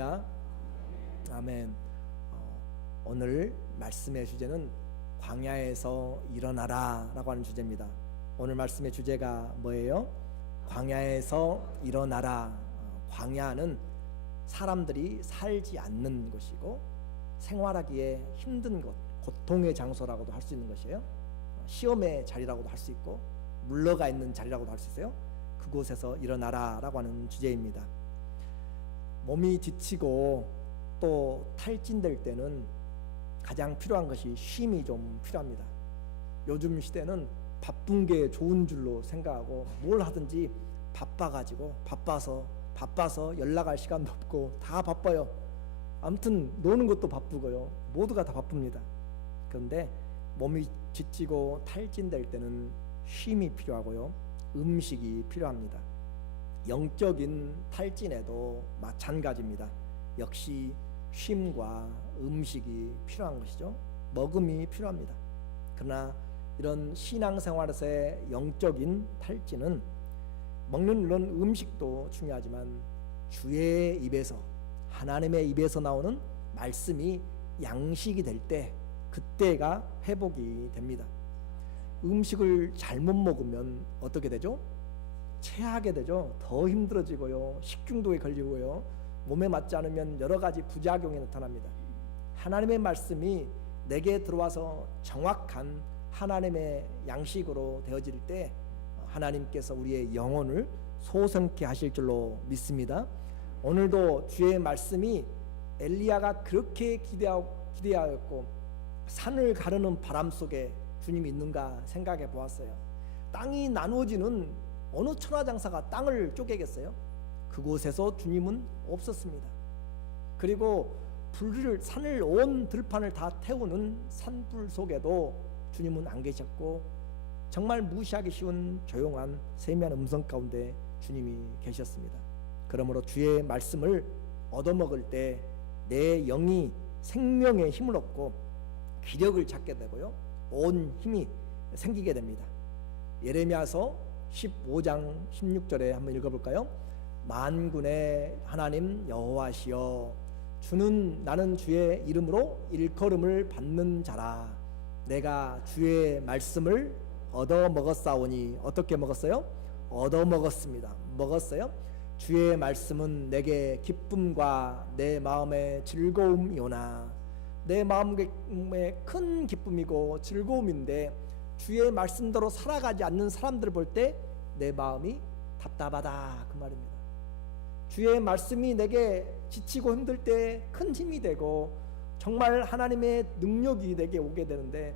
할렐루야. 아멘. 오늘 말씀의 주제는 광야에서 일어나라 라고 하는 주제입니다. 오늘 말씀의 주제가 뭐예요? 광야에서 일어나라. 광야는 사람들이 살지 않는 곳이고 생활하기에 힘든 곳, 고통의 장소라고도 할 수 있는 것이에요. 시험의 자리라고도 할 수 있고 물러가 있는 자리라고도 할 수 있어요. 그곳에서 일어나라 라고 하는 주제입니다. 몸이 지치고 또 탈진될 때는 가장 필요한 것이 쉼이 좀 필요합니다. 요즘 시대는 바쁜 게 좋은 줄로 생각하고 뭘 하든지 바빠서 연락할 시간도 없고 다 바빠요. 아무튼 노는 것도 바쁘고요. 모두가 다 바쁩니다. 그런데 몸이 지치고 탈진될 때는 쉼이 필요하고요. 음식이 필요합니다. 영적인 탈진에도 마찬가지입니다. 역시 쉼과 음식이 필요한 것이죠. 먹음이 필요합니다. 그러나 이런 신앙생활에서의 영적인 탈진은 먹는 이런 음식도 중요하지만 주의 입에서, 하나님의 입에서 나오는 말씀이 양식이 될 때, 그때가 회복이 됩니다. 음식을 잘못 먹으면 어떻게 되죠? 체하게 되죠. 더 힘들어지고요. 식중독에 걸리고요. 몸에 맞지 않으면 여러 가지 부작용이 나타납니다. 하나님의 말씀이 내게 들어와서 정확한 하나님의 양식으로 되어질 때 하나님께서 우리의 영혼을 소생케 하실 줄로 믿습니다. 오늘도 주의 말씀이 엘리야가 그렇게 기대하였고 산을 가르는 바람 속에 주님이 있는가 생각해 보았어요. 땅이 나누어지는 어느 천하장사가 땅을 쪼개겠어요? 그곳에서 주님은 없었습니다. 그리고 산을 온 들판을 다 태우는 산불 속에도 주님은 안 계셨고 정말 무시하기 쉬운 조용한 세미한 음성 가운데 주님이 계셨습니다. 그러므로 주의 말씀을 얻어먹을 때 내 영이 생명의 힘을 얻고 기력을 찾게 되고요. 온 힘이 생기게 됩니다. 예레미야서 15장 16절에 한번 읽어볼까요? 만군의 하나님 여호와시여, 나는 주의 이름으로 일컬음을 받는 자라. 내가 주의 말씀을 얻어 먹었사오니. 어떻게 먹었어요? 얻어 먹었습니다. 먹었어요? 주의 말씀은 내게 기쁨과 내 마음의 즐거움이오나. 내 마음의 큰 기쁨이고 즐거움인데 주의 말씀대로 살아가지 않는 사람들을 볼 때 내 마음이 답답하다, 그 말입니다. 주의 말씀이 내게 지치고 힘들 때 큰 힘이 되고 정말 하나님의 능력이 내게 오게 되는데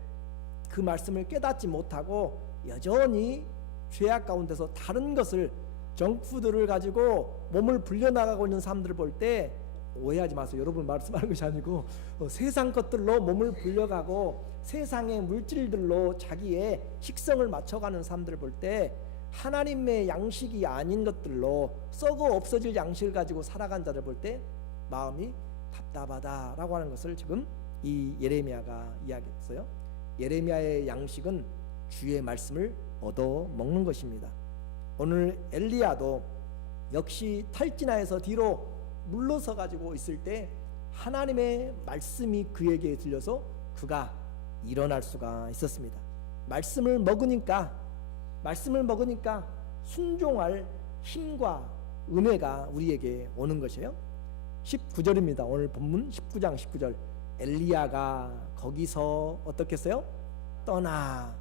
그 말씀을 깨닫지 못하고 여전히 죄악 가운데서 다른 것을, 정푸드를 가지고 몸을 불려나가고 있는 사람들을 볼 때 오해하지 마세요. 여러분 말씀하는 것이 아니고 세상 것들로 몸을 불려가고 세상의 물질들로 자기의 식성을 맞춰가는 사람들을 볼 때 하나님의 양식이 아닌 것들로 썩어 없어질 양식을 가지고 살아간 자를 볼 때 마음이 답답하다라고 하는 것을 지금 이 예레미야가 이야기했어요. 예레미야의 양식은 주의 말씀을 얻어 먹는 것입니다. 오늘 엘리야도 역시 탈진하여서 뒤로 물러서 가지고 있을 때 하나님의 말씀이 그에게 들려서 그가 일어날 수가 있었습니다. 말씀을 먹으니까 순종할 힘과 은혜가 우리에게 오는 것이에요. 19절입니다. 오늘 본문 19장 19절. 엘리야가 거기서 어떻게 했어요? 떠나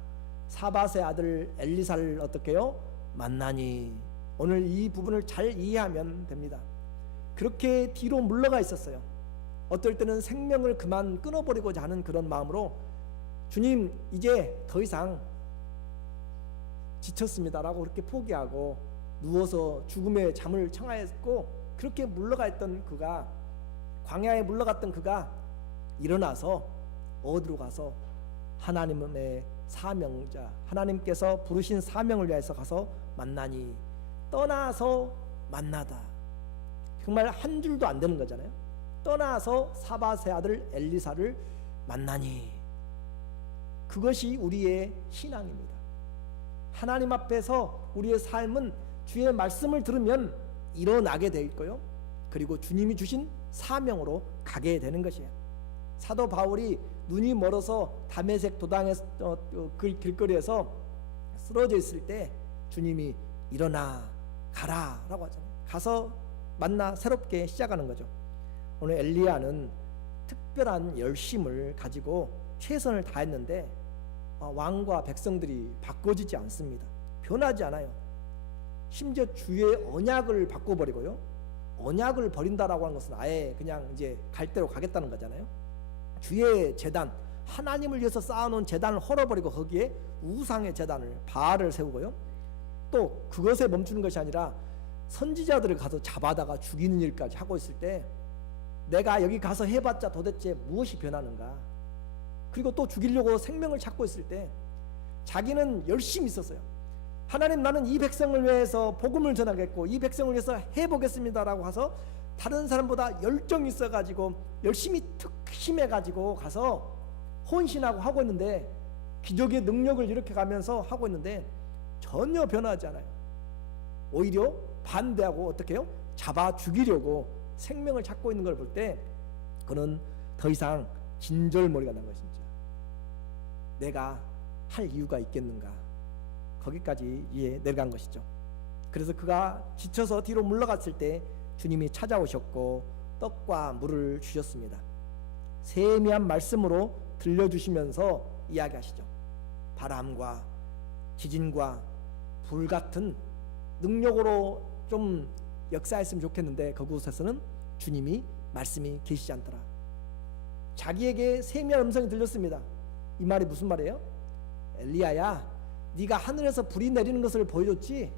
사밧의 아들 엘리사를 어떻게 해요? 만나니. 오늘 이 부분을 잘 이해하면 됩니다. 그렇게 뒤로 물러가 있었어요. 어떨 때는 생명을 그만 끊어버리고자 하는 그런 마음으로 주님 이제 더 이상 지쳤습니다 라고 그렇게 포기하고 누워서 죽음의 잠을 청하였고, 그렇게 물러가 있던 그가, 광야에 물러갔던 그가 일어나서 어디로 가서 하나님의 사명자, 하나님께서 부르신 사명을 위해서 가서 만나니. 떠나서 만나다. 정말 한 줄도 안 되는 거잖아요. 떠나서 사밧의 아들 엘리사를 만나니. 그것이 우리의 신앙입니다. 하나님 앞에서 우리의 삶은 주의 말씀을 들으면 일어나게 될 거요. 그리고 주님이 주신 사명으로 가게 되는 것이에요. 사도 바울이 눈이 멀어서 다메섹 도당의 길거리에서 쓰러져 있을 때 주님이 일어나 가라라고 하잖아요. 가서 만나 새롭게 시작하는 거죠. 오늘 엘리야는 특별한 열심을 가지고 최선을 다했는데 왕과 백성들이 바꿔지지 않습니다. 변하지 않아요. 심지어 주의 언약을 바꿔버리고요. 언약을 버린다라고 하는 것은 아예 그냥 이제 갈 대로 가겠다는 거잖아요. 주의 제단, 하나님을 위해서 쌓아놓은 제단을 헐어버리고 거기에 우상의 제단을 바알을 세우고요. 또 그것에 멈추는 것이 아니라 선지자들을 가서 잡아다가 죽이는 일까지 하고 있을 때 내가 여기 가서 해봤자 도대체 무엇이 변하는가. 그리고 또 죽이려고 생명을 찾고 있을 때 자기는 열심히 있었어요. 하나님, 나는 이 백성을 위해서 복음을 전하겠고 이 백성을 위해서 해보겠습니다라고 해서 다른 사람보다 열정이 있어가지고 열심히 특심해가지고 가서 헌신하고 하고 있는데 기적의 능력을 이렇게 가면서 하고 있는데 전혀 변하지 않아요. 오히려 반대하고 어떻게 해요? 잡아 죽이려고 생명을 찾고 있는 걸 볼 때 그는 더 이상 진절머리가 난 거예요. 진짜 내가 할 이유가 있겠는가. 거기까지 내려간 것이죠. 그래서 그가 지쳐서 뒤로 물러갔을 때 주님이 찾아오셨고 떡과 물을 주셨습니다. 세미한 말씀으로 들려주시면서 이야기하시죠. 바람과 지진과 불 같은 능력으로 좀 역사했으면 좋겠는데 그곳에서는 주님이 말씀이 계시지 않더라. 자기에게 세미한 음성이 들렸습니다. 이 말이 무슨 말이에요? 엘리야야, 네가 하늘에서 불이 내리는 것을 보여줬지?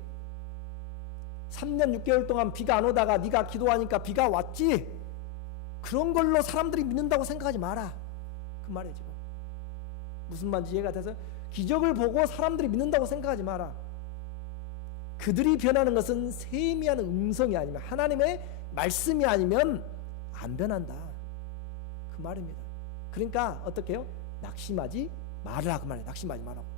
3년 6개월 동안 비가 안 오다가 네가 기도하니까 비가 왔지? 그런 걸로 사람들이 믿는다고 생각하지 마라. 그 말이에요. 지금 무슨 말인지 이해가 돼서 기적을 보고 사람들이 믿는다고 생각하지 마라. 그들이 변하는 것은 세미한 음성이 아니면 하나님의 말씀이 아니면 안 변한다. 그 말입니다. 그러니까 어떻게 해요? 낙심하지 말라. 그 말이에요. 낙심하지 말라고.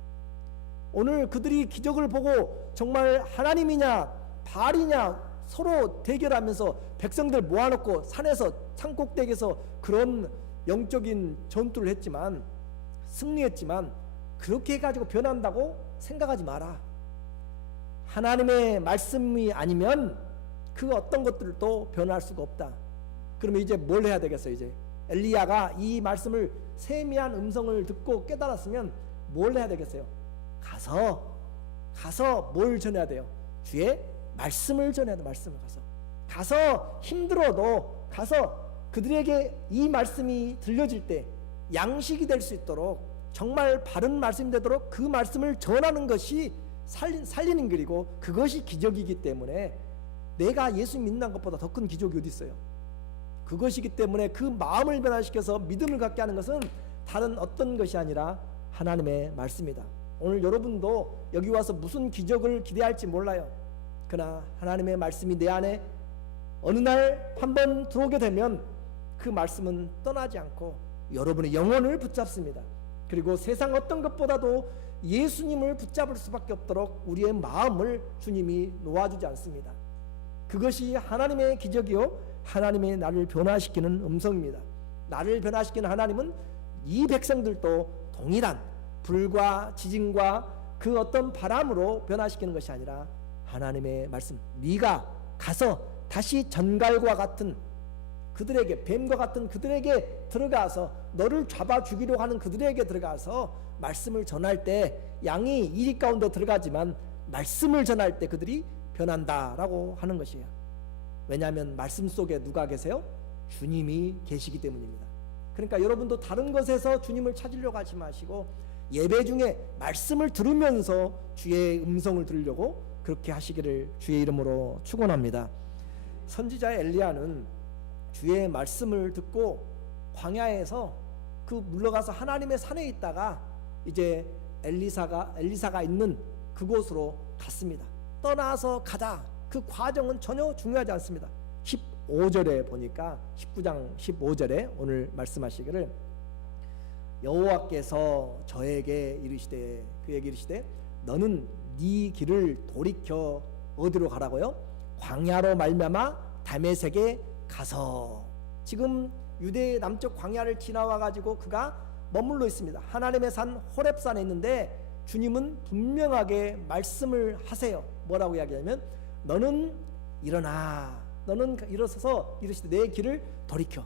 오늘 그들이 기적을 보고 정말 하나님이냐 바알이냐 서로 대결하면서 백성들 모아놓고 산에서 산꼭대기에서 그런 영적인 전투를 했지만 승리했지만 그렇게 해가지고 변한다고 생각하지 마라. 하나님의 말씀이 아니면 그 어떤 것들도 변할 수가 없다. 그러면 이제 뭘 해야 되겠어요? 이제 엘리야가 이 말씀을 세미한 음성을 듣고 깨달았으면 뭘 해야 되겠어요? 가서 뭘 전해야 돼요? 주의 말씀을 전해야 돼. 말씀을 가서 힘들어도 가서 그들에게 이 말씀이 들려질 때 양식이 될 수 있도록 정말 바른 말씀이 되도록 그 말씀을 전하는 것이 살리는 길이고 그것이 기적이기 때문에 내가 예수 믿는 것보다 더 큰 기적이 어디 있어요? 그것이기 때문에 그 마음을 변화시켜서 믿음을 갖게 하는 것은 다른 어떤 것이 아니라 하나님의 말씀이다. 오늘 여러분도 여기 와서 무슨 기적을 기대할지 몰라요. 그러나 하나님의 말씀이 내 안에 어느 날 한번 들어오게 되면 그 말씀은 떠나지 않고 여러분의 영혼을 붙잡습니다. 그리고 세상 어떤 것보다도 예수님을 붙잡을 수밖에 없도록 우리의 마음을 주님이 놓아주지 않습니다. 그것이 하나님의 기적이요 하나님의 나를 변화시키는 음성입니다. 나를 변화시키는 하나님은 이 백성들도 동일한 불과 지진과 그 어떤 바람으로 변화시키는 것이 아니라 하나님의 말씀, 네가 가서 다시 전갈과 같은 그들에게, 뱀과 같은 그들에게 들어가서 너를 잡아 죽이려고 하는 그들에게 들어가서 말씀을 전할 때 양이 이리 가운데 들어가지만 말씀을 전할 때 그들이 변한다라고 하는 것이에요. 왜냐하면 말씀 속에 누가 계세요? 주님이 계시기 때문입니다. 그러니까 여러분도 다른 것에서 주님을 찾으려고 하지 마시고 예배 중에 말씀을 들으면서 주의 음성을 들으려고 그렇게 하시기를 주의 이름으로 축원합니다. 선지자 엘리야는 주의 말씀을 듣고 광야에서 그 물러가서 하나님의 산에 있다가 이제 엘리사가 있는 그곳으로 갔습니다. 떠나서 가다. 그 과정은 전혀 중요하지 않습니다. 15절에 보니까 19장 15절에 오늘 말씀하시기를 여호와께서 저에게 이르시되 그에게 이르시되 너는 네 길을 돌이켜 어디로 가라고요? 광야로 말미암아 다메섹에 가서 지금 유대 남쪽 광야를 지나와 가지고 그가 머물러 있습니다. 하나님의 산 호렙산에 있는데 주님은 분명하게 말씀을 하세요. 뭐라고 이야기하냐면 너는 일어나, 너는 일어서서 이르시되 내 길을 돌이켜.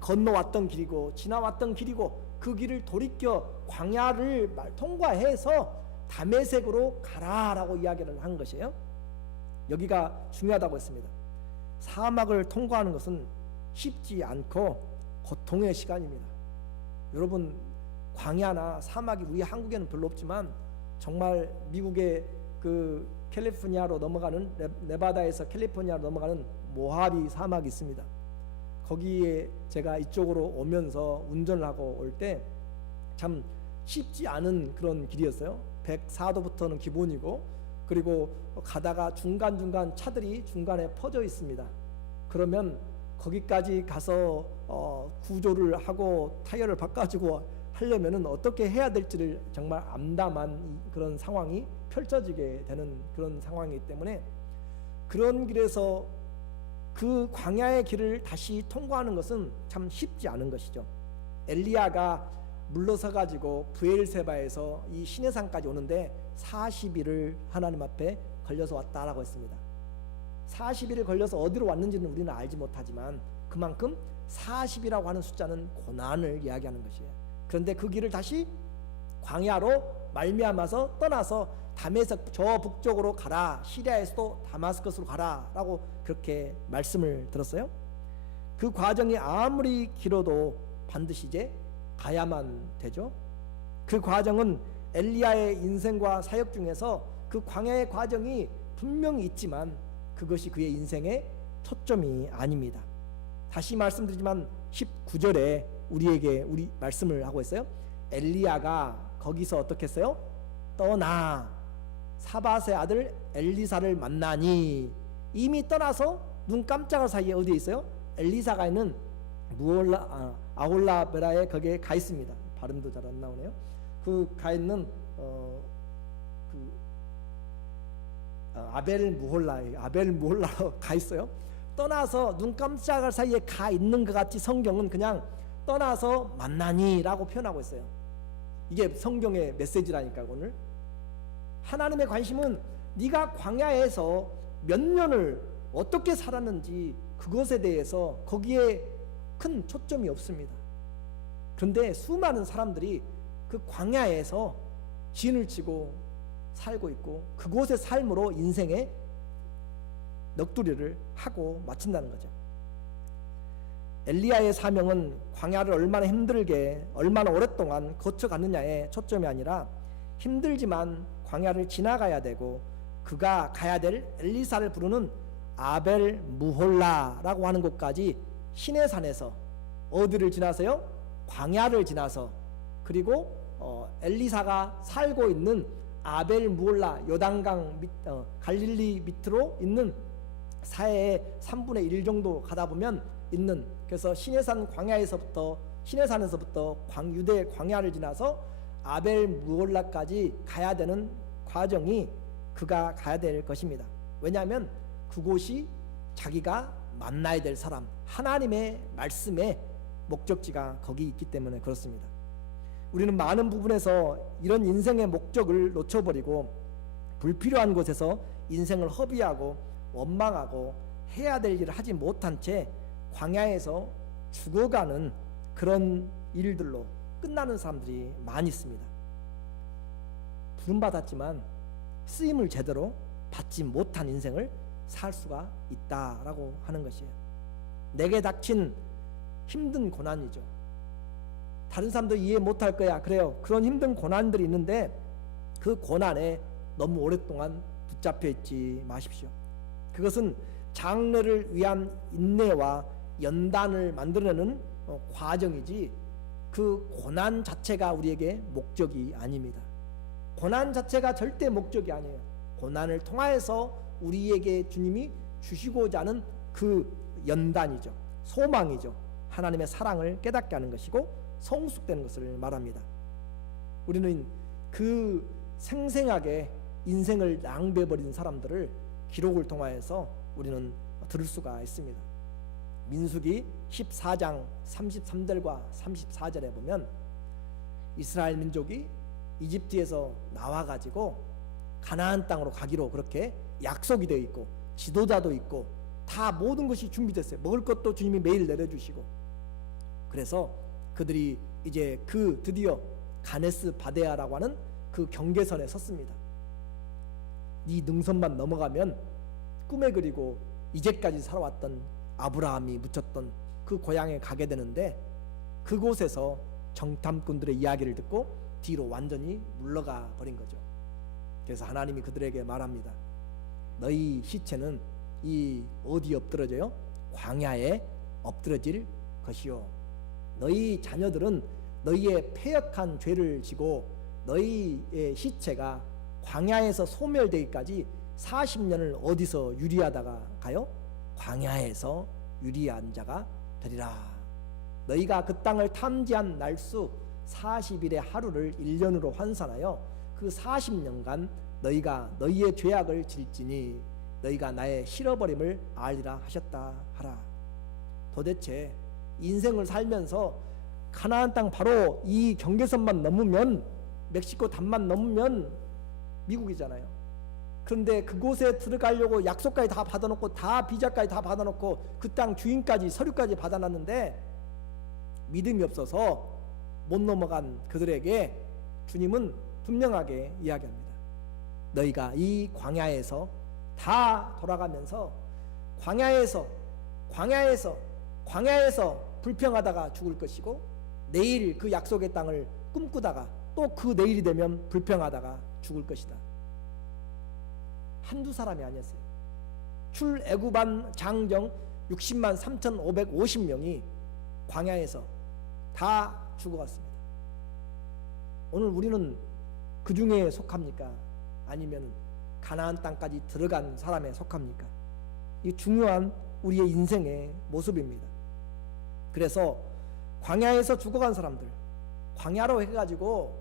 건너왔던 길이고 지나왔던 길이고 그 길을 돌이켜 광야를 통과해서 다메섹으로 가라라고 이야기를 한 것이에요. 여기가 중요하다고 했습니다. 사막을 통과하는 것은 쉽지 않고 고통의 시간입니다. 여러분, 광야나 사막이 우리 한국에는 별로 없지만 정말 미국의 그 캘리포니아로 넘어가는 네바다에서 캘리포니아로 넘어가는 모하비 사막이 있습니다. 거기에 제가 이쪽으로 오면서 운전을 하고 올 때 참 쉽지 않은 그런 길이었어요. 104도부터는 기본이고 그리고 가다가 중간중간 차들이 중간에 퍼져 있습니다. 그러면 거기까지 가서 구조를 하고 타이어를 바꿔주고 하려면은 어떻게 해야 될지를 정말 암담한 그런 상황이 펼쳐지게 되는 그런 상황이기 때문에 그런 길에서 그 광야의 길을 다시 통과하는 것은 참 쉽지 않은 것이죠. 엘리야가 물러서 가지고 브엘세바에서 이 시내산까지 오는데 40일을 하나님 앞에 걸려서 왔다라고 했습니다. 40일을 걸려서 어디로 왔는지는 우리는 알지 못하지만 그만큼 40이라고 하는 숫자는 고난을 이야기하는 것이에요. 그런데 그 길을 다시 광야로 말미암아서 떠나서 다메섹 저 북쪽으로 가라, 시리아에서도 다마스커스로 가라라고 그렇게 말씀을 들었어요. 그 과정이 아무리 길어도 반드시 이제 가야만 되죠. 그 과정은 엘리야의 인생과 사역 중에서 그 광야의 과정이 분명히 있지만 그것이 그의 인생의 초점이 아닙니다. 다시 말씀드리지만 19절에 우리 말씀을 하고 있어요. 엘리야가 거기서 어떻게 했어요? 떠나 사밧의 아들 엘리사를 만나니 이미 떠나서 눈 깜짝할 사이에 어디에 있어요? 엘리사가 있는 아홀라베라에 거기에 가 있습니다. 발음도 잘 안 나오네요. 그 가 있는 아벨무홀라로 가 있어요. 떠나서 눈 깜짝할 사이에 가 있는 것 같이 성경은 그냥 떠나서 만나니라고 표현하고 있어요. 이게 성경의 메시지라니까요. 오늘 하나님의 관심은 네가 광야에서 몇 년을 어떻게 살았는지 그것에 대해서 거기에 큰 초점이 없습니다. 그런데 수많은 사람들이 그 광야에서 진을 치고 살고 있고 그곳의 삶으로 인생의 넋두리를 하고 마친다는 거죠. 엘리야의 사명은 광야를 얼마나 힘들게 얼마나 오랫동안 거쳐갔느냐에 초점이 아니라 힘들지만 광야를 지나가야 되고 그가 가야 될 엘리사를 부르는 아벨 무홀라라고 하는 곳까지 시내산에서 어디를 지나서요? 광야를 지나서 그리고 엘리사가 살고 있는 아벨 무홀라 요단강 갈릴리 밑으로 있는 사해의 3분의 1 정도 가다 보면 있는 그래서 시내산 광야에서부터 유대 광야를 지나서 아벨 무홀라까지 가야 되는 과정이 그가 가야 될 것입니다. 왜냐하면 그곳이 자기가 만나야 될 사람 하나님의 말씀의 목적지가 거기 있기 때문에 그렇습니다. 우리는 많은 부분에서 이런 인생의 목적을 놓쳐버리고 불필요한 곳에서 인생을 허비하고 원망하고 해야 될 일을 하지 못한 채 광야에서 죽어가는 그런 일들로 끝나는 사람들이 많이 있습니다. 부름받았지만 쓰임을 제대로 받지 못한 인생을 살 수가 있다라고 하는 것이에요. 내게 닥친 힘든 고난이죠. 다른 사람도 이해 못할 거야. 그래요. 그런 힘든 고난들이 있는데 그 고난에 너무 오랫동안 붙잡혀 있지 마십시오. 그것은 장래를 위한 인내와 연단을 만들어내는 과정이지 그 고난 자체가 우리에게 목적이 아닙니다. 고난 자체가 절대 목적이 아니에요. 고난을 통하여서 우리에게 주님이 주시고자 하는 그 연단이죠. 소망이죠. 하나님의 사랑을 깨닫게 하는 것이고 성숙되는 것을 말합니다. 우리는 그 생생하게 인생을 낭비해버린 사람들을 기록을 통하여서 우리는 들을 수가 있습니다. 민수기 14장 33절과 34절에 보면 이스라엘 민족이 이집트에서 나와가지고 가나안 땅으로 가기로 그렇게 약속이 되어 있고 지도자도 있고 다 모든 것이 준비됐어요. 먹을 것도 주님이 매일 내려주시고. 그래서 그들이 이제 드디어 가네스 바데아라고 하는 그 경계선에 섰습니다. 이 능선만 넘어가면 꿈에 그리고 이제까지 살아왔던 아브라함이 묻혔던 그 고향에 가게 되는데, 그곳에서 정탐꾼들의 이야기를 듣고 뒤로 완전히 물러가 버린 거죠. 그래서 하나님이 그들에게 말합니다. 너희 시체는 이 어디 엎드러져요? 광야에 엎드러질 것이요. 너희 자녀들은 너희의 패역한 죄를 지고 너희의 시체가 광야에서 소멸되기까지 40년을 어디서 유리하다가 가요? 광야에서 유리한 자가 되리라. 너희가 그 땅을 탐지한 날수 40일의 하루를 1년으로 환산하여 그 40년간 너희가 너희의 죄악을 질지니 너희가 나의 실어버림을 알리라 하셨다 하라. 도대체 인생을 살면서 가나안 땅 바로 이 경계선만 넘으면, 멕시코 담만 넘으면 미국이잖아요. 그런데 그곳에 들어가려고 약속까지 다 받아놓고 다 비자까지 다 받아놓고 그 땅 주인까지 서류까지 받아놨는데 믿음이 없어서 못 넘어간 그들에게 주님은 분명하게 이야기합니다. 너희가 이 광야에서 다 돌아가면서 광야에서 불평하다가 죽을 것이고, 내일 그 약속의 땅을 꿈꾸다가 또 그 내일이 되면 불평하다가 죽을 것이다. 한두 사람이 아니었어요. 출애굽한 장정 60만 3,550명이 광야에서 다 죽어갔습니다. 오늘 우리는 그 중에 속합니까? 아니면 가나안 땅까지 들어간 사람에 속합니까? 이 중요한 우리의 인생의 모습입니다. 그래서 광야에서 죽어간 사람들, 광야로 해가지고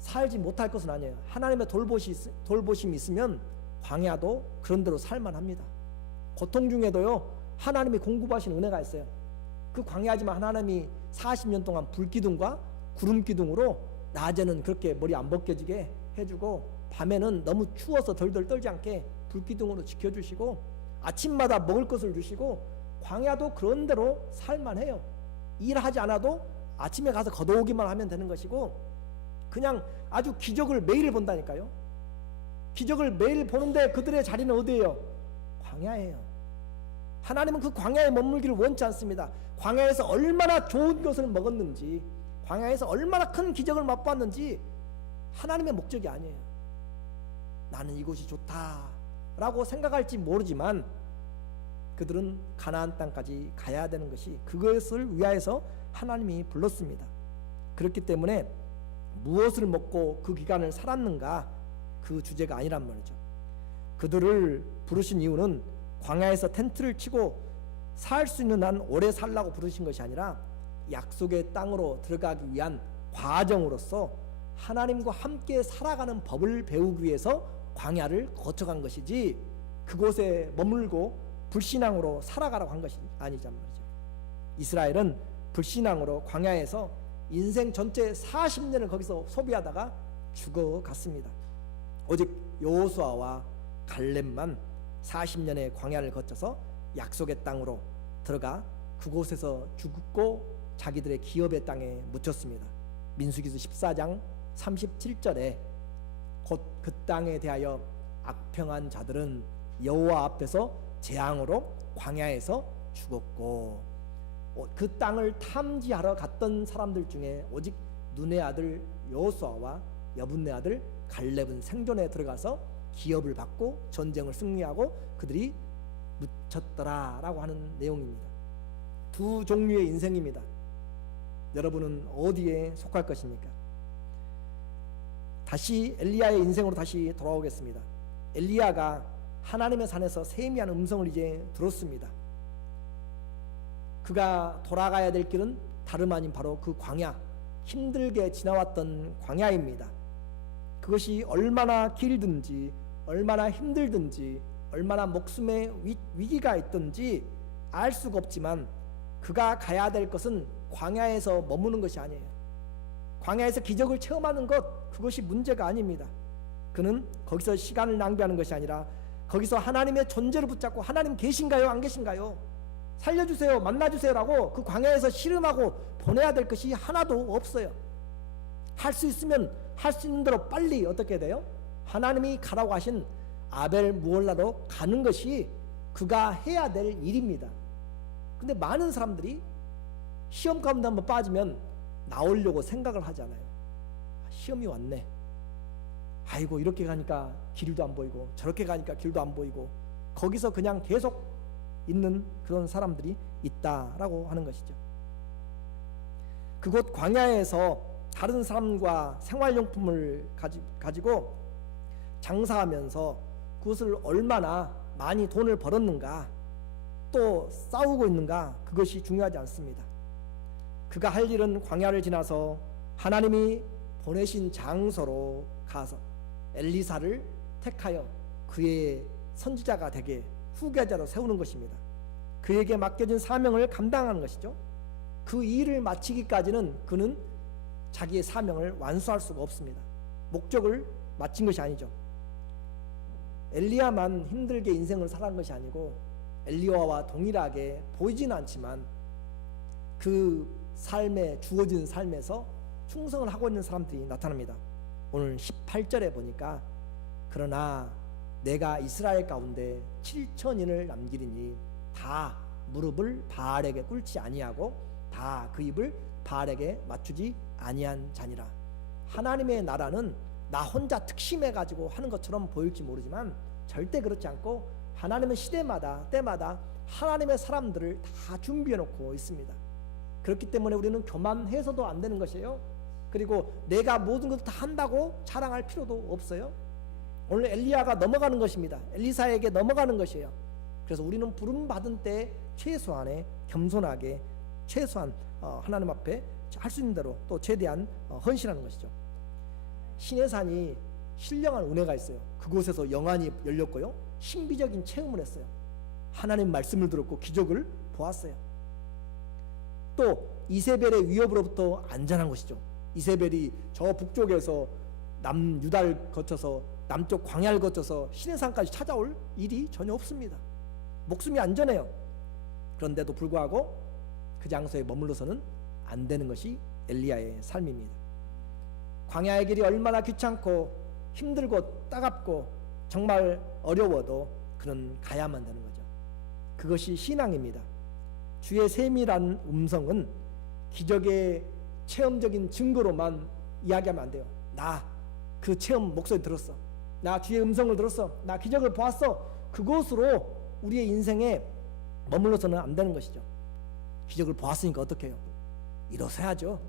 살지 못할 것은 아니에요. 하나님의 돌보심이 있으면 광야도 그런 대로 살만합니다. 고통 중에도요, 하나님이 공급하신 은혜가 있어요. 그 광야지만 하나님이 40년 동안 불기둥과 구름기둥으로 낮에는 그렇게 머리 안 벗겨지게 해주고, 밤에는 너무 추워서 덜덜 떨지 않게 불기둥으로 지켜주시고, 아침마다 먹을 것을 주시고, 광야도 그런 대로 살만해요. 일하지 않아도 아침에 가서 걷어오기만 하면 되는 것이고, 그냥 아주 기적을 매일 본다니까요. 기적을 매일 보는데 그들의 자리는 어디예요? 광야예요. 하나님은 그 광야에 머물기를 원치 않습니다. 광야에서 얼마나 좋은 것을 먹었는지, 광야에서 얼마나 큰 기적을 맛봤는지 하나님의 목적이 아니에요. 나는 이곳이 좋다라고 생각할지 모르지만 그들은 가나안 땅까지 가야 되는 것이, 그것을 위하여서 하나님이 불렀습니다. 그렇기 때문에 무엇을 먹고 그 기간을 살았는가, 그 주제가 아니란 말이죠. 그들을 부르신 이유는 광야에서 텐트를 치고 살 수 있는 한 오래 살라고 부르신 것이 아니라 약속의 땅으로 들어가기 위한 과정으로서 하나님과 함께 살아가는 법을 배우기 위해서 광야를 거쳐간 것이지, 그곳에 머물고 불신앙으로 살아가라고 한 것이 아니란 말이죠. 이스라엘은 불신앙으로 광야에서 인생 전체 40년을 거기서 소비하다가 죽어갔습니다. 오직 여호수아와 갈렙만 40년의 광야를 거쳐서 약속의 땅으로 들어가 그곳에서 죽고 자기들의 기업의 땅에 묻혔습니다. 민수기서 14장 37절에 곧 그 땅에 대하여 악평한 자들은 여호와 앞에서 재앙으로 광야에서 죽었고, 그 땅을 탐지하러 갔던 사람들 중에 오직 눈의 아들 여호수아와 여분네 아들 갈렙은 생존에 들어가서 기업을 받고 전쟁을 승리하고 그들이 묻혔더라라고 하는 내용입니다. 두 종류의 인생입니다. 여러분은 어디에 속할 것입니까? 다시 엘리야의 인생으로 다시 돌아오겠습니다. 엘리야가 하나님의 산에서 세미한 음성을 이제 들었습니다. 그가 돌아가야 될 길은 다름 아닌 바로 그 광야, 힘들게 지나왔던 광야입니다. 그것이 얼마나 길든지, 얼마나 힘들든지, 얼마나 목숨에 위기가 있든지 알 수가 없지만 그가 가야 될 것은 광야에서 머무는 것이 아니에요. 광야에서 기적을 체험하는 것, 그것이 문제가 아닙니다. 그는 거기서 시간을 낭비하는 것이 아니라 거기서 하나님의 존재를 붙잡고 하나님 계신가요? 안 계신가요? 살려주세요, 만나주세요라고 그 광야에서 씨름하고 보내야 될 것이 하나도 없어요. 할 수 있으면 할 수 있는 대로 빨리 어떻게 돼요? 하나님이 가라고 하신 아벨 무홀라로 가는 것이 그가 해야 될 일입니다. 근데 많은 사람들이 시험 가운데 한번 빠지면 나오려고 생각을 하잖아요. 시험이 왔네. 아이고, 이렇게 가니까 길도 안 보이고 저렇게 가니까 길도 안 보이고 거기서 그냥 계속 있는 그런 사람들이 있다라고 하는 것이죠. 그곳 광야에서 다른 사람과 생활용품을 가지고 장사하면서 그것을 얼마나 많이 돈을 벌었는가, 또 싸우고 있는가, 그것이 중요하지 않습니다. 그가 할 일은 광야를 지나서 하나님이 보내신 장소로 가서 엘리사를 택하여 그의 선지자가 되게 후계자로 세우는 것입니다. 그에게 맡겨진 사명을 감당하는 것이죠. 그 일을 마치기까지는 그는 자기의 사명을 완수할 수가 없습니다. 목적을 마친 것이 아니죠. 엘리야만 힘들게 인생을 살아간 것이 아니고 엘리야와 동일하게 보이지는 않지만 그 삶에, 주어진 삶에서 충성을 하고 있는 사람들이 나타납니다. 오늘 18절에 보니까 그러나 내가 이스라엘 가운데 7천인을 남기리니 다 무릎을 바알에게 꿇지 아니하고 다 그 입을 바알에게 맞추지 아니한 자니라. 하나님의 나라는 나 혼자 특심해가지고 하는 것처럼 보일지 모르지만 절대 그렇지 않고 하나님은 시대마다 때마다 하나님의 사람들을 다 준비해 놓고 있습니다. 그렇기 때문에 우리는 교만해서도 안 되는 것이에요. 그리고 내가 모든 것을 다 한다고 자랑할 필요도 없어요. 오늘 엘리야가 넘어가는 것입니다. 엘리사에게 넘어가는 것이에요. 그래서 우리는 부름받은 때 최소한의 겸손하게 최소한 하나님 앞에 할 수 있는 대로 또 최대한 헌신하는 것이죠. 시내산이 신령한 은혜가 있어요. 그곳에서 영안이 열렸고요, 신비적인 체험을 했어요. 하나님 말씀을 들었고 기적을 보았어요. 또 이세벨의 위협으로부터 안전한 것이죠. 이세벨이 저 북쪽에서 남유다를 거쳐서 남쪽 광야를 거쳐서 시내산까지 찾아올 일이 전혀 없습니다. 목숨이 안전해요. 그런데도 불구하고 그 장소에 머물러서는 안 되는 것이 엘리야의 삶입니다. 광야의 길이 얼마나 귀찮고 힘들고 따갑고 정말 어려워도 그는 가야만 되는 거죠. 그것이 신앙입니다. 주의 세밀한 음성은 기적의 체험적인 증거로만 이야기하면 안 돼요. 나 그 체험 목소리 들었어, 나 주의 음성을 들었어, 나 기적을 보았어, 그것으로 우리의 인생에 머물러서는 안 되는 것이죠. 기적을 보았으니까 어떻게 해요? 일어서야죠.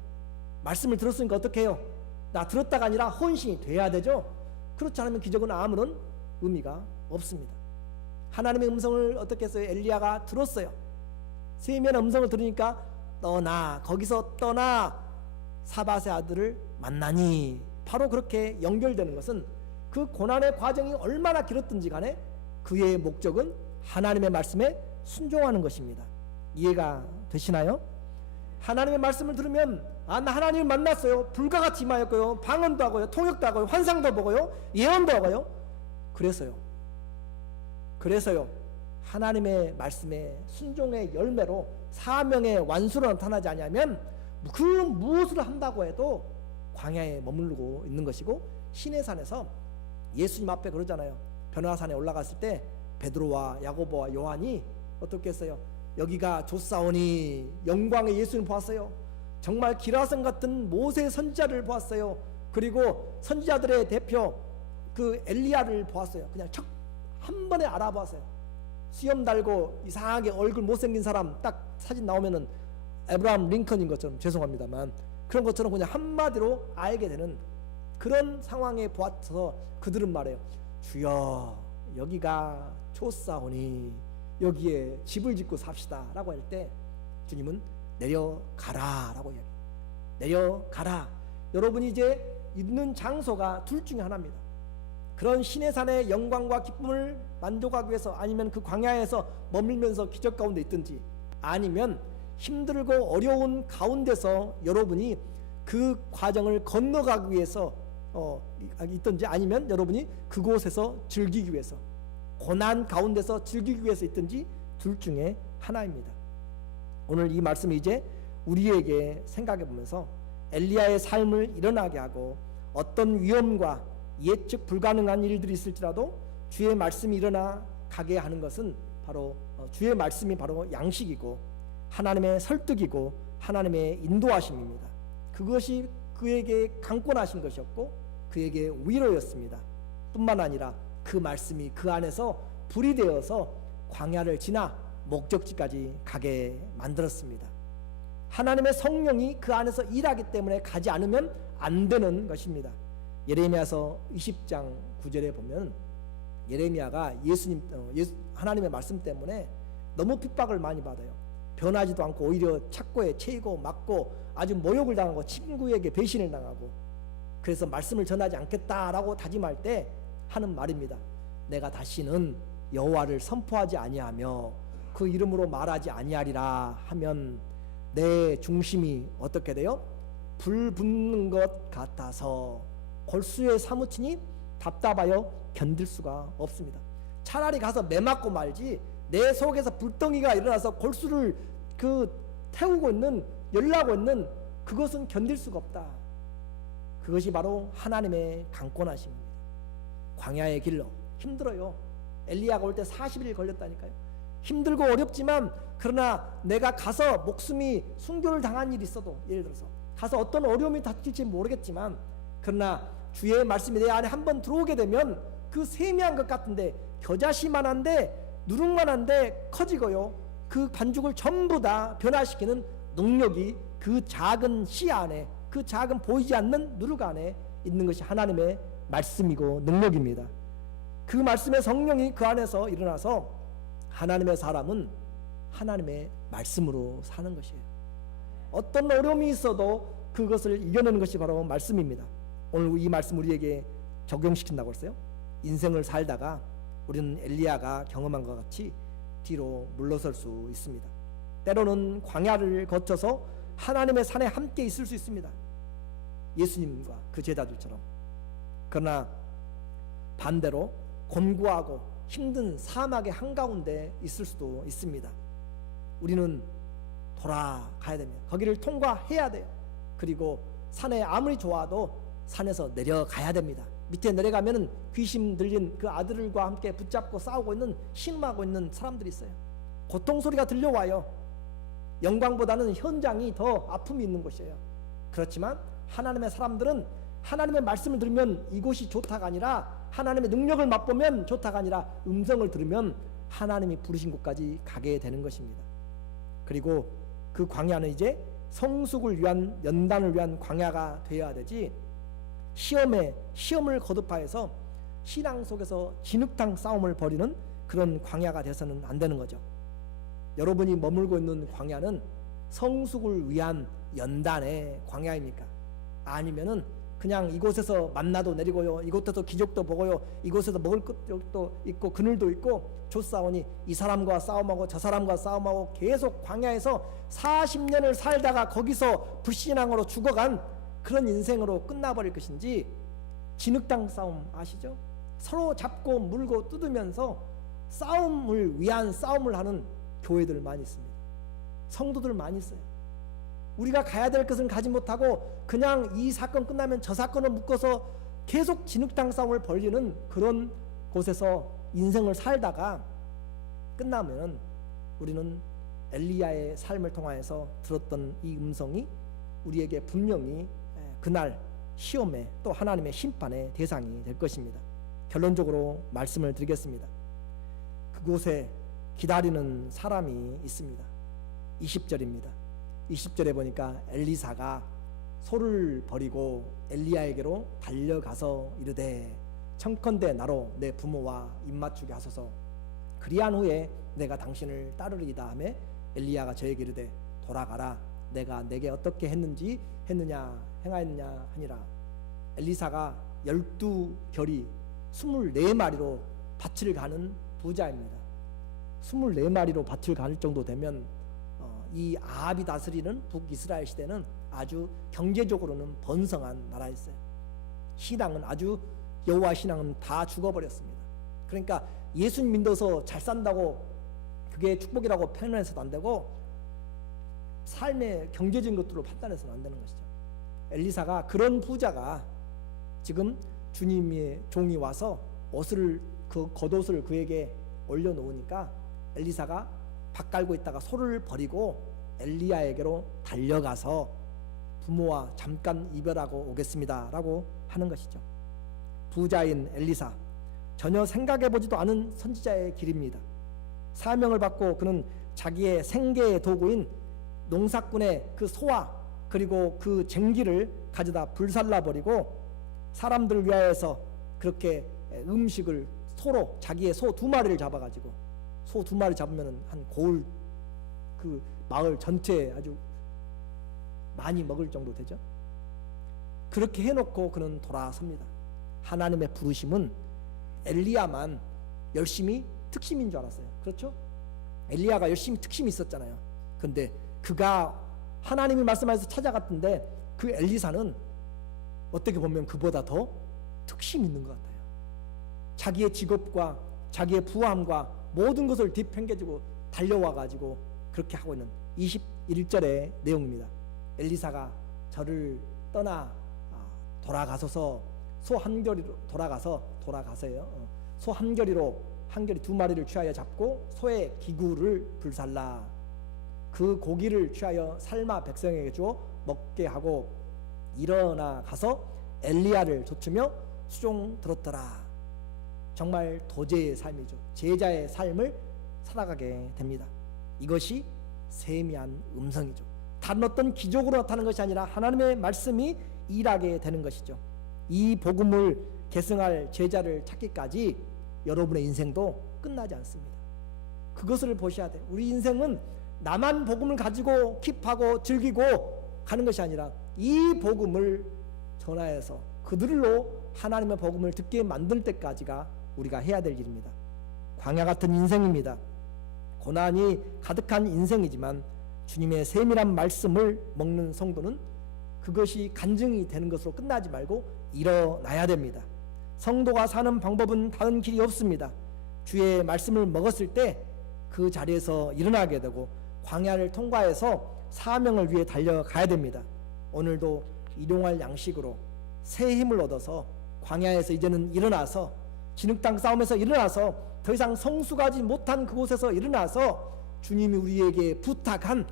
말씀을 들었으니까 어떻게 해요? 나 들었다가 아니라 헌신이 돼야 되죠. 그렇지 않으면 기적은 아무런 의미가 없습니다. 하나님의 음성을 어떻게 했어요? 엘리야가 들었어요. 세미한 음성을 들으니까 떠나, 거기서 떠나 사밧의 아들을 만나니, 바로 그렇게 연결되는 것은 그 고난의 과정이 얼마나 길었든지 간에 그의 목적은 하나님의 말씀에 순종하는 것입니다. 이해가 되시나요? 하나님의 말씀을 들으면 나 하나님을 만났어요. 불과 같이 임하였고요, 방언도 하고요, 통역도 하고요, 환상도 보고요, 예언도 하고요. 그래서요 하나님의 말씀에 순종의 열매로 사명의 완수로 나타나지 않으면 그 무엇을 한다고 해도 광야에 머무르고 있는 것이고, 시내산에서 예수님 앞에 그러잖아요. 변화산에 올라갔을 때 베드로와 야고보와 요한이 어떻게 했어요? 여기가 좋사오니, 영광의 예수님 보았어요. 정말 기라성 같은 모세 선지자를 보았어요. 그리고 선지자들의 대표 그 엘리야를 보았어요. 그냥 척 한 번에 알아보았어요. 수염 달고 이상하게 얼굴 못생긴 사람 딱 사진 나오면은 에브라함 링컨인 것처럼, 죄송합니다만 그런 것처럼 그냥 한마디로 알게 되는 그런 상황에 보아서 그들은 말해요. 주여, 여기가 좋사오니 여기에 집을 짓고 삽시다 라고 할 때 주님은 내려가라 라고 이야기해요. 내려가라. 여러분이 이제 있는 장소가 둘 중에 하나입니다. 그런 시내산의 영광과 기쁨을 만족하기 위해서, 아니면 그 광야에서 머물면서 기적 가운데 있든지, 아니면 힘들고 어려운 가운데서 여러분이 그 과정을 건너가기 위해서 있든지, 아니면 여러분이 그곳에서 즐기기 위해서, 고난 가운데서 즐기기 위해서 있든지, 둘 중에 하나입니다. 오늘 이 말씀을 이제 우리에게 생각해 보면서 엘리야의 삶을 일어나게 하고, 어떤 위험과 예측 불가능한 일들이 있을지라도 주의 말씀이 일어나 가게 하는 것은 바로 주의 말씀이 바로 양식이고 하나님의 설득이고 하나님의 인도하심입니다. 그것이 그에게 강권하신 것이었고 그에게 위로였습니다. 뿐만 아니라 그 말씀이 그 안에서 불이 되어서 광야를 지나 목적지까지 가게 만들었습니다. 하나님의 성령이 그 안에서 일하기 때문에 가지 않으면 안 되는 것입니다. 예레미야서 20장 9절에 보면 예레미야가 하나님의 말씀 때문에 너무 핍박을 많이 받아요. 변하지도 않고 오히려 착고에 채이고 맞고 아주 모욕을 당하고 친구에게 배신을 당하고, 그래서 말씀을 전하지 않겠다라고 다짐할 때 하는 말입니다. 내가 다시는 여호와를 선포하지 아니하며 그 이름으로 말하지 아니하리라 하면 내 중심이 어떻게 돼요? 불 붙는 것 같아서 골수에 사무치니 답답하여 견딜 수가 없습니다. 차라리 가서 매 맞고 말지, 내 속에서 불덩이가 일어나서 골수를 태우고 있는, 열나고 있는 그것은 견딜 수가 없다. 그것이 바로 하나님의 강권하심입니다. 광야의 길로 힘들어요. 엘리야가 올 때 40일 걸렸다니까요. 힘들고 어렵지만, 그러나 내가 가서 목숨이 순교를 당한 일이 있어도, 예를 들어서 가서 어떤 어려움이 닥칠지 모르겠지만, 그러나 주의 말씀이 내 안에 한번 들어오게 되면 그 세미한 것 같은데, 겨자씨만한데 누룩만한데 커지고요, 그 반죽을 전부 다 변화시키는 능력이 그 작은 씨 안에, 그 작은 보이지 않는 누룩 안에 있는 것이 하나님의 말씀이고 능력입니다. 그 말씀의 성령이 그 안에서 일어나서 하나님의 사람은 하나님의 말씀으로 사는 것이에요. 어떤 어려움이 있어도 그것을 이겨내는 것이 바로 말씀입니다. 오늘 이 말씀 우리에게 적용시킨다고 했어요. 인생을 살다가 우리는 엘리야가 경험한 것 같이 뒤로 물러설 수 있습니다. 때로는 광야를 거쳐서 하나님의 산에 함께 있을 수 있습니다. 예수님과 그 제자들처럼. 그러나 반대로 곤고하고 힘든 사막의 한가운데 있을 수도 있습니다. 우리는 돌아가야 됩니다. 거기를 통과해야 돼요. 그리고 산에 아무리 좋아도 산에서 내려가야 됩니다. 밑에 내려가면 귀신 들린 그 아들과 함께 붙잡고 싸우고 있는, 신음하고 있는 사람들이 있어요. 고통 소리가 들려와요. 영광보다는 현장이 더 아픔이 있는 곳이에요. 그렇지만 하나님의 사람들은 하나님의 말씀을 들으면 이곳이 좋다가 아니라, 하나님의 능력을 맛보면 좋다가 아니라 음성을 들으면 하나님이 부르신 곳까지 가게 되는 것입니다. 그리고 그 광야는 이제 성숙을 위한, 연단을 위한 광야가 되어야 되지, 시험을 거듭하여서 신앙 속에서 진흙탕 싸움을 벌이는 그런 광야가 돼서는 안 되는 거죠. 여러분이 머물고 있는 광야는 성숙을 위한 연단의 광야입니까? 아니면은 그냥 이곳에서 만나도 내리고요, 이곳에서 기적도 보고요, 이곳에서 먹을 것도 있고 그늘도 있고 좋사오니 이 사람과 싸움하고 저 사람과 싸움하고 계속 광야에서 40년을 살다가 거기서 불신앙으로 죽어간 그런 인생으로 끝나버릴 것인지, 진흙탕 싸움 아시죠? 서로 잡고 물고 뜯으면서 싸움을 위한 싸움을 하는 교회들 많이 있습니다. 성도들 많이 있어요. 우리가 가야 될 것은 가지 못하고 그냥 이 사건 끝나면 저 사건을 묶어서 계속 진흙탕 싸움을 벌이는 그런 곳에서 인생을 살다가 끝나면, 우리는 엘리야의 삶을 통하여서 들었던 이 음성이 우리에게 분명히 그날 시험에 또 하나님의 심판의 대상이 될 것입니다. 결론적으로 말씀을 드리겠습니다. 그곳에 기다리는 사람이 있습니다. 20절입니다. 20절에 보니까 엘리사가 소를 버리고 엘리야에게로 달려가서 이르되 청컨대 나로 내 부모와 입맞추게 하소서. 그리한 후에 내가 당신을 따르리이다 하매 엘리야가 저에게 이르되 돌아가라. 내가 내게 어떻게 행하였느냐 하니라. 엘리사가 12결이 24마리로 밭을 가는 부자입니다. 24마리로 밭을 갈 정도 되면 이 아합이 다스리는 북이스라엘 시대는 아주 경제적으로는 번성한 나라였어요. 신앙은 아주 여호와 신앙은 다 죽어버렸습니다. 그러니까 예수님 믿어서 잘 산다고 그게 축복이라고 표현해서도 안 되고 삶의 경제적인 것들로 판단해서는 안 되는 것이죠. 엘리사가 그런 부자가 지금 주님의 종이 와서 그 겉옷을 그에게 올려놓으니까 엘리사가 밭 갈고 있다가 소를 버리고 엘리야에게로 달려가서 부모와 잠깐 이별하고 오겠습니다 라고 하는 것이죠. 부자인 엘리사, 전혀 생각해보지도 않은 선지자의 길입니다. 사명을 받고 그는 자기의 생계의 도구인 농사꾼의 그 소와 그리고 그 쟁기를 가져다 불살라버리고 사람들을 위하여서 그렇게 음식을 소로 자기의 소 2마리를 잡아가지고 소 2마리 잡으면 한 고을 그 마을 전체에 아주 많이 먹을 정도 되죠. 그렇게 해놓고 그는 돌아섭니다. 하나님의 부르심은 엘리야만 열심히 특심인 줄 알았어요. 그렇죠? 엘리야가 열심히 특심이 있었잖아요. 근데 그가 하나님이 말씀하셔서 찾아갔던데 그 엘리사는 어떻게 보면 그보다 더 특심 있는 것 같아요. 자기의 직업과 자기의 부함과 모든 것을 뒤팽개지고 달려와가지고 그렇게 하고 있는 21절의 내용입니다. 엘리사가 저를 떠나 돌아가소서 소 한 결이로 돌아가서요. 소 한 결이로 한 결이 2마리를 취하여 잡고 소의 기구를 불살라 그 고기를 취하여 삶아 백성에게 주어 먹게 하고 일어나 가서 엘리야를 좇으며 수종 들었더라. 정말 도제의 삶이죠. 제자의 삶을 살아가게 됩니다. 이것이 세미한 음성이죠. 다른 어떤 기적으로 나타나는 것이 아니라 하나님의 말씀이 일하게 되는 것이죠. 이 복음을 계승할 제자를 찾기까지 여러분의 인생도 끝나지 않습니다. 그것을 보셔야 돼요. 우리 인생은 나만 복음을 가지고 킵하고 즐기고 가는 것이 아니라 이 복음을 전하여서 그들로 하나님의 복음을 듣게 만들 때까지가 우리가 해야 될 일입니다. 광야 같은 인생입니다. 고난이 가득한 인생이지만 주님의 세밀한 말씀을 먹는 성도는 그것이 간증이 되는 것으로 끝나지 말고 일어나야 됩니다. 성도가 사는 방법은 다른 길이 없습니다. 주의 말씀을 먹었을 때 그 자리에서 일어나게 되고 광야를 통과해서 사명을 위해 달려가야 됩니다. 오늘도 일용할 양식으로 새 힘을 얻어서 광야에서 이제는 일어나서 진흙탕 싸움에서 일어나서 더 이상 성숙하지 못한 그곳에서 일어나서 주님이 우리에게 부탁한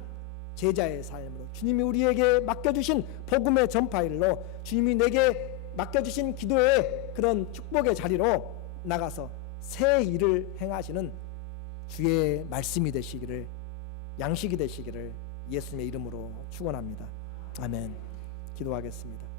제자의 삶으로 주님이 우리에게 맡겨주신 복음의 전파일로 주님이 내게 맡겨주신 기도의 그런 축복의 자리로 나가서 새 일을 행하시는 주의 말씀이 되시기를 양식이 되시기를 예수님의 이름으로 축원합니다. 아멘. 기도하겠습니다.